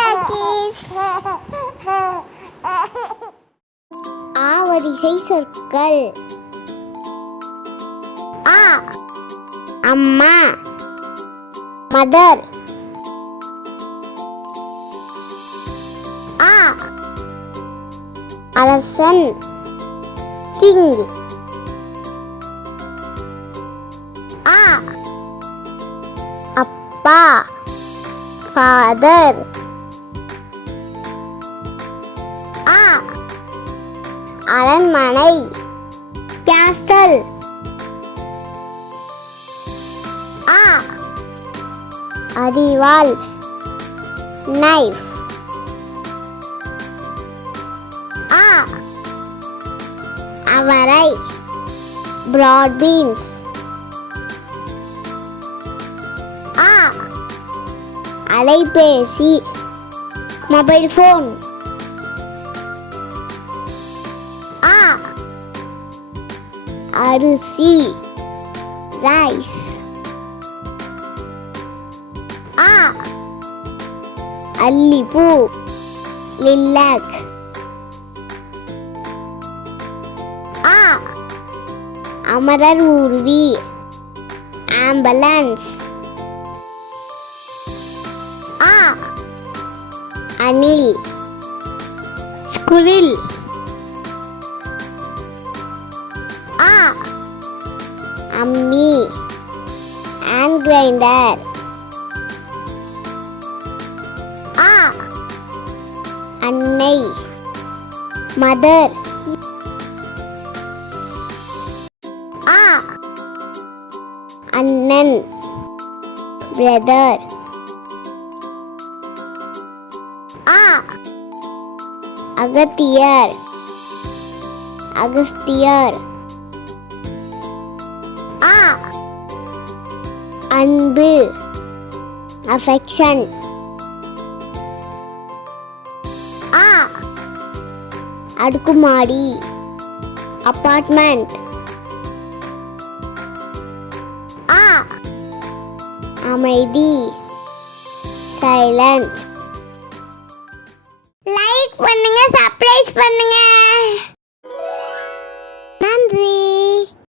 Talkies ஆவரிசை சொற்கள். ஆ. அம்மா. மதர். ஆ. அரசன். கிங். ஆ. அப்பா. ஃபாதர். ஆ. அரண்மனை. கேஸ்டல் ஆ. அறிவால் நைஃப் ஆ. அவரை. பிராட் பீன்ஸ் ஆ. அலைபேசி. மொபைல் ஃபோன் ஆ. அரிசி ரைஸ் ஆ. அல்லிப்பூ லில்லாக் ஆ. அமரர் ஊர்தி ஆம்புலன்ஸ் ஆ. அணில் ஸ்குரில் ஆ. அம்மி. ஹேண்ட் கிரைண்டர் ஆ. அன்னை. மதர் ஆ. அண்ணன். பிரதர் ஆ. அகத்தியர் அகஸ்தியர் ஆ. அன்பு. அஃபெக்ஷன் ஆ. அடுக்குமாடி. அப்பார்ட்மெண்ட் ஆ. அமைதி. சைலன்ஸ் லைக் பண்ணுங்க சப்ளை